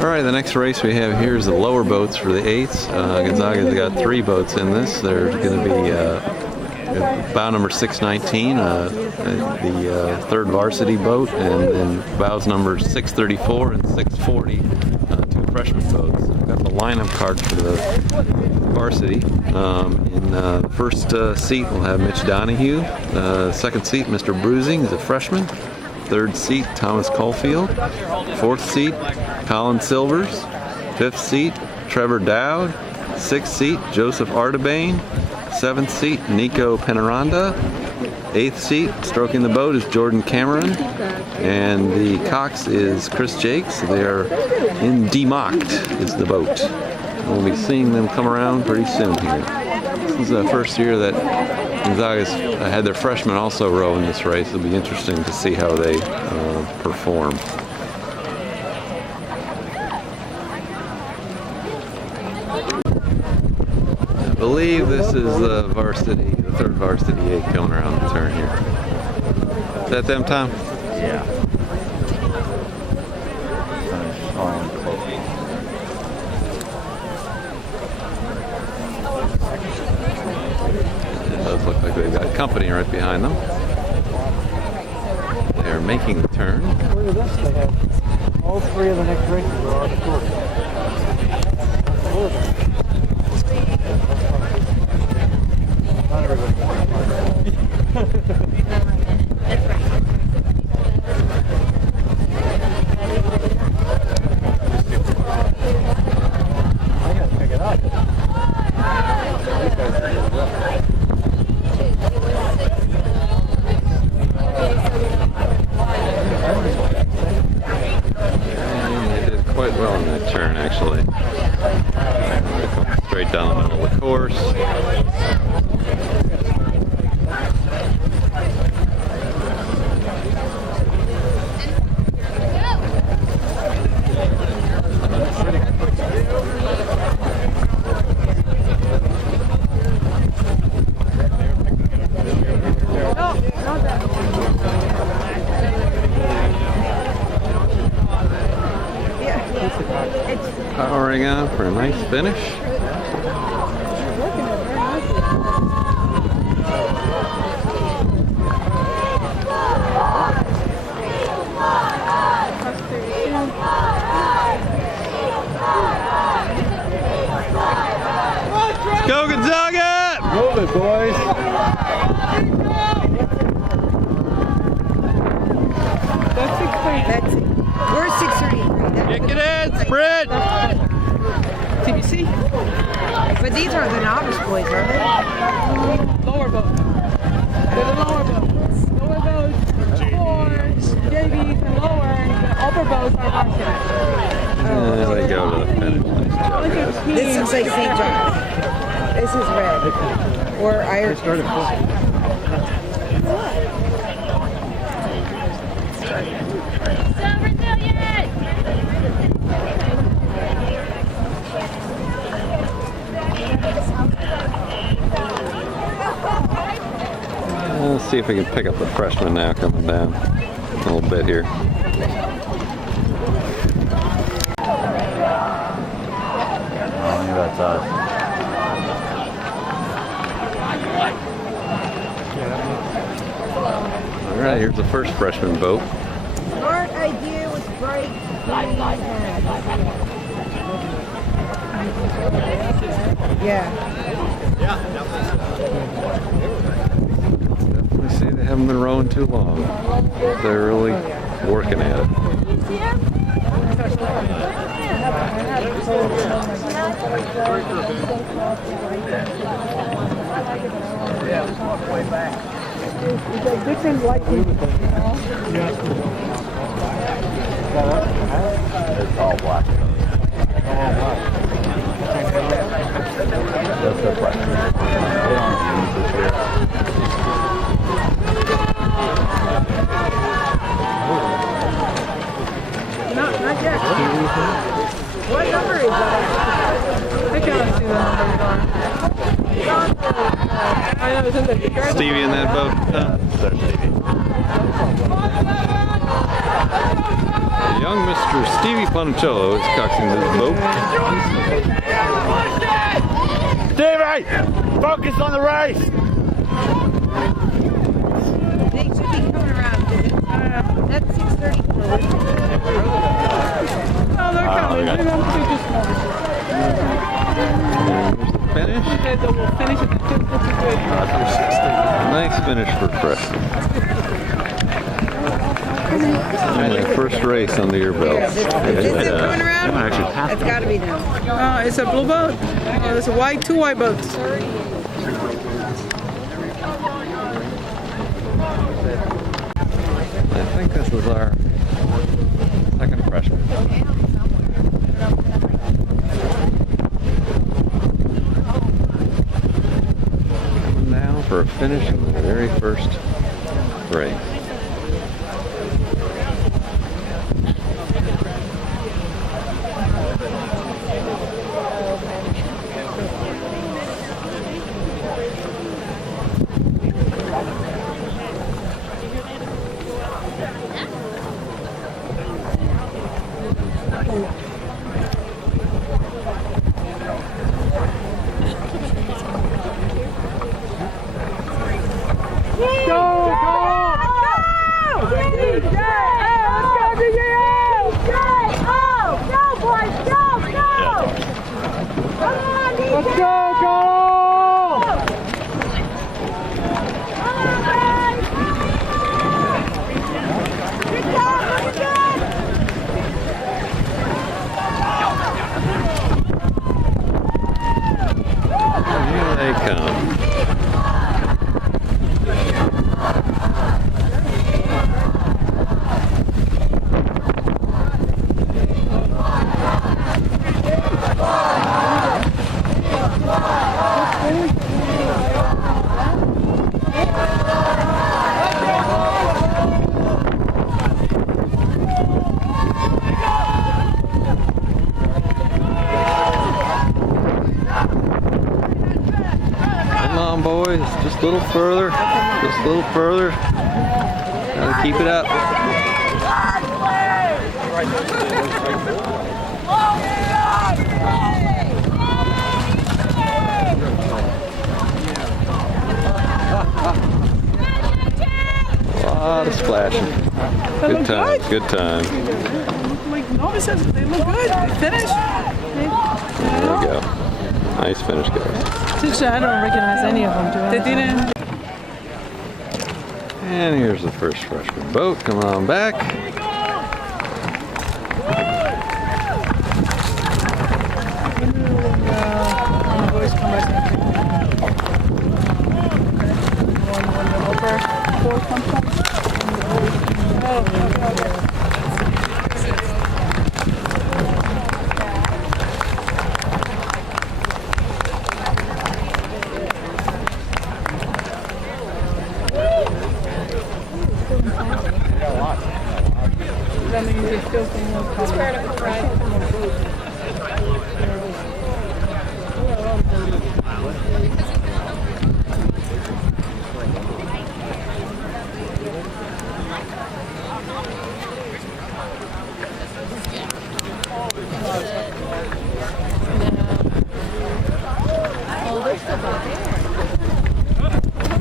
All right, the next race we have here is the lower boats for the eights. Gonzaga's got 3 boats in this. There's going to be bow number 619, the third varsity boat, and then bows numbers 634 and 640, 2 freshman boats. I've got the lineup card for the varsity. In the first seat, we'll have Mitch Donahue. Second seat, Mr. Bruising is a freshman. Third seat, Thomas Caulfield. Fourth seat, Colin Silvers. Fifth seat, Trevor Dowd. Sixth seat, Joseph Artabane. Seventh seat, Nico Penaranda. Eighth seat, stroking the boat, is Jordan Cameron. And the cox is Chris Jakes. They are in democked is the boat. We'll be seeing them come around pretty soon here. This is the first year that Gonzaga's had their freshmen also row in this race. It'll be interesting to see how they perform. I believe this is the varsity, the third varsity 8 coming around the turn here. Is that them, Tom? Yeah. It does look like they've got company right behind them. They're making the turn. Look at this, they have all 3 of the next races are on the course. Not everybody. I gotta pick it up. They did quite well in that turn, actually. Straight down the middle of the course. Powering on for a nice finish. Go Gonzaga! Move it, boys. That's 6:30. We're 6:33. Kick it in, sprint! TBC. But these are the novice boys, are they? Lower boat. They're the lower boats. Lower boats for JVs and lower. The upper boats are varsity. They go to the finish. Nice job, guys. This looks like St. John's. This is red. Or iron. Let's see if we can pick up the freshman now coming down a little bit here. That's us. All right, here's the first freshman boat. Smart idea was bright. Yeah. Definitely see they haven't been rowing too long. They're really working at it. Different lighting. It's all black. That's the black. They don't use this year. Not yet. What number is that? I can't see the number. I know it's in the Stevie in that boat? There's Stevie. Young Mr. Stevie Poncello is coxing this boat. Stevie! Focus on the race! They should be coming around. That's 6:30. Oh, they're coming. They're going to do this one. Finish. Okay, so we'll finish at the 10:52. Nice finish for Preston. First race under your belt. Is it coming around? It's got to be them. Oh, it's a blue boat. Oh, there's a white, two white boats. I think this is our second freshman. Coming down for a finish of the very first race. Here they come. Come on, boys. Just a little further. Just a little further. Gotta keep it up. A lot of splashing. Good time. Good time. Like Nova says, they look good. They finished. There we go. Nice finish, guys. Teacher, I don't recognize any of them, do I? They didn't. And here's the first freshman boat. Come on back. Boys come back.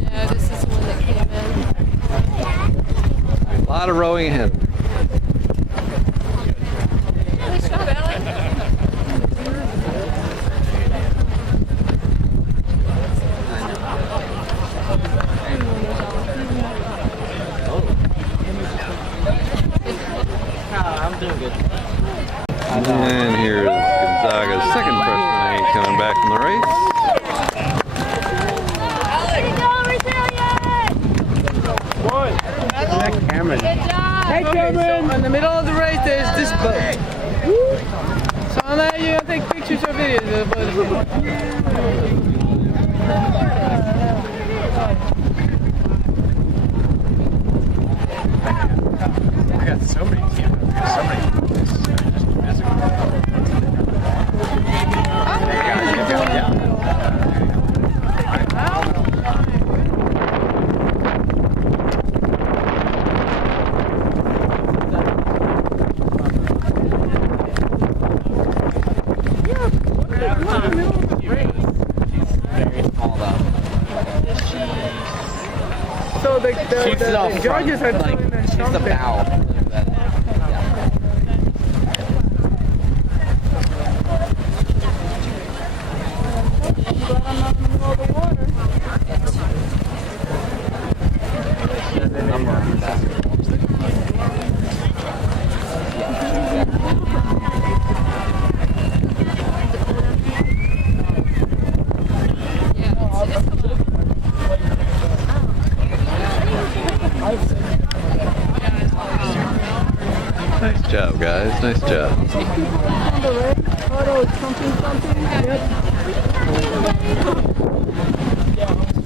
Yeah, this is the one that came in. A lot of rowing ahead. Nice job, Alex. And here's Gonzaga's second freshman eight coming back from the race. Cameron. Hey, Cameron! So in the middle of the race, there's this boat. So on that, you're going to take pictures or videos of the boat. I got so many cameras. So many. Shoots it off the front. judges are Like, telling them shoots the something. bow. Nice job, guys. Nice job. Photo something something. Yep.